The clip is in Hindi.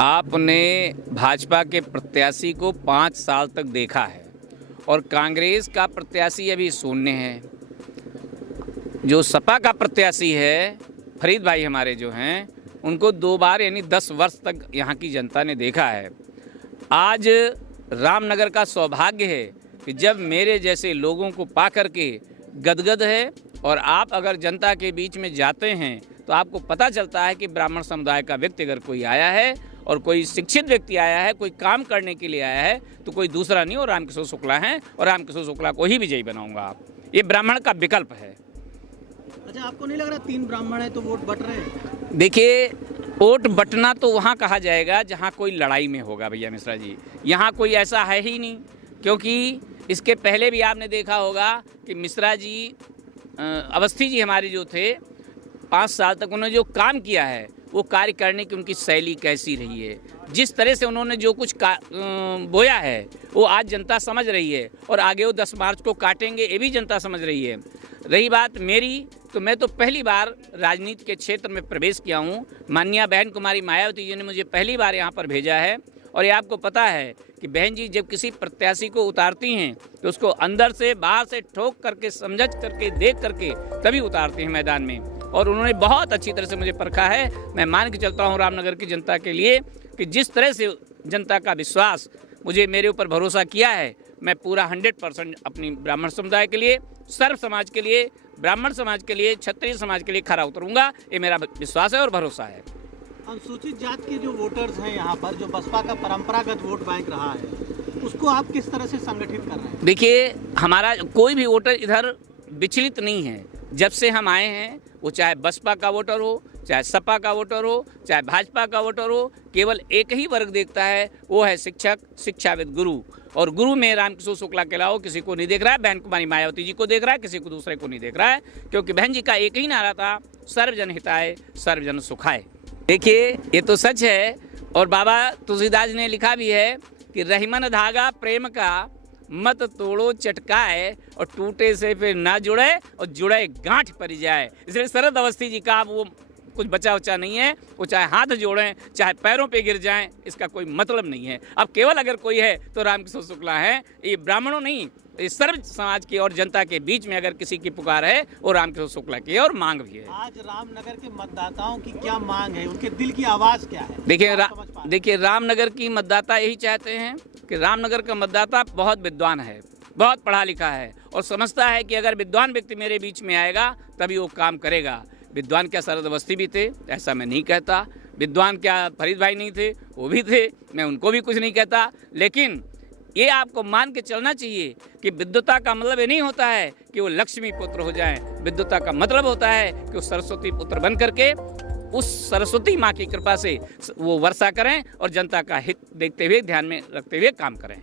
आपने भाजपा के प्रत्याशी को 5 साल तक देखा है और कांग्रेस का प्रत्याशी अभी शून्य है। जो सपा का प्रत्याशी है फरीद भाई हमारे जो हैं, उनको 2 बार यानी 10 वर्ष तक यहाँ की जनता ने देखा है। आज रामनगर का सौभाग्य है कि जब मेरे जैसे लोगों को पा करके गदगद है और आप अगर जनता के बीच में जाते हैं तो आपको पता चलता है कि ब्राह्मण समुदाय का व्यक्ति अगर कोई आया है और कोई शिक्षित व्यक्ति आया है, कोई काम करने के लिए आया है, तो कोई दूसरा नहीं और रामकिशोर शुक्ला हैं और रामकिशोर शुक्ला को ही विजयी बनाऊंगा। ये ब्राह्मण का विकल्प है। अच्छा, आपको नहीं लग रहा 3 ब्राह्मण है तो वोट बट रहे हैं? देखिए, वोट बटना तो वहाँ कहा जाएगा जहाँ कोई लड़ाई में होगा भैया मिश्रा जी। यहाँ कोई ऐसा है ही नहीं, क्योंकि इसके पहले भी आपने देखा होगा कि मिश्रा जी, अवस्थी जी हमारे जो थे, 5 साल तक उन्होंने जो काम किया है वो कार्य करने की उनकी शैली कैसी रही है, जिस तरह से उन्होंने जो कुछ बोया है वो आज जनता समझ रही है और आगे वो 10 मार्च को काटेंगे ये भी जनता समझ रही है। रही बात मेरी, तो मैं तो पहली बार राजनीति के क्षेत्र में प्रवेश किया हूँ। माननीय बहन कुमारी मायावती जी ने मुझे पहली बार यहाँ पर भेजा है और ये आपको पता है कि बहन जी जब किसी प्रत्याशी को उतारती हैं तो उसको अंदर से बाहर से ठोक करके, समझ करके, देख करके तभी उतारती हैं मैदान में। और उन्होंने बहुत अच्छी तरह से मुझे परखा है। मैं मान के चलता हूँ रामनगर की जनता के लिए कि जिस तरह से जनता का विश्वास मुझे, मेरे ऊपर भरोसा किया है, मैं पूरा 100% अपनी ब्राह्मण समुदाय के लिए, सर्व समाज के लिए, ब्राह्मण समाज के लिए, क्षत्रिय समाज के लिए खरा उतरूंगा। ये मेरा विश्वास है और भरोसा है। अनुसूचित जाति के जो वोटर्स हैं यहाँ पर, जो बसपा का परंपरागत वोट बैंक रहा है, उसको आप किस तरह से संगठित कर रहे हैं? देखिए, हमारा कोई भी वोटर इधर विचलित नहीं है। जब से हम आए हैं, वो चाहे बसपा का वोटर हो, चाहे सपा का वोटर हो, चाहे भाजपा का वोटर हो, केवल एक ही वर्ग देखता है, वो है शिक्षक, शिक्षाविद, गुरु। और गुरु में रामकिशोर शुक्ला के अलावा किसी को नहीं देख रहा है। बहन कुमारी मायावती जी को देख रहा है, किसी को दूसरे को नहीं देख रहा है, क्योंकि बहन जी का एक ही नारा था, सर्वजन हिताय सर्वजन सुखाय। देखिए, ये तो सच है और बाबा तुलसीदास ने लिखा भी है कि रहीमन धागा प्रेम का मत तोड़ो चटकाए और टूटे से फिर ना जुड़े और जुड़े गांठ पड़ जाए। इसलिए शरद अवस्थी जी का वो कुछ बचा उचा नहीं है। वो चाहे हाथ जोड़ें, चाहे पैरों पे गिर जाएं, इसका कोई मतलब नहीं है। अब केवल अगर कोई है तो रामकिशोर शुक्ला है। ये ब्राह्मणों नहीं, ये सर्व समाज की और जनता के बीच में अगर किसी की पुकार है वो रामकिशोर शुक्ला की है और मांग भी है। आज रामनगर के मतदाताओं की क्या मांग है, उनके दिल की आवाज़ क्या है? देखिए, रामनगर की मतदाता यही चाहते हैं कि रामनगर का मतदाता बहुत विद्वान है, बहुत पढ़ा लिखा है और समझता है कि अगर विद्वान व्यक्ति मेरे बीच में आएगा तभी वो काम करेगा। विद्वान क्या शरद अवस्थी भी थे, ऐसा मैं नहीं कहता। विद्वान क्या फरीद भाई नहीं थे, वो भी थे, मैं उनको भी कुछ नहीं कहता। लेकिन ये आपको मान के चलना चाहिए कि विद्वता का मतलब ये नहीं होता है कि वो लक्ष्मी पुत्र हो जाएं। विद्वता का मतलब होता है कि वो सरस्वती पुत्र बन करके उस सरस्वती माँ की कृपा से वो वर्षा करें और जनता का हित देखते हुए, ध्यान में रखते हुए काम करें।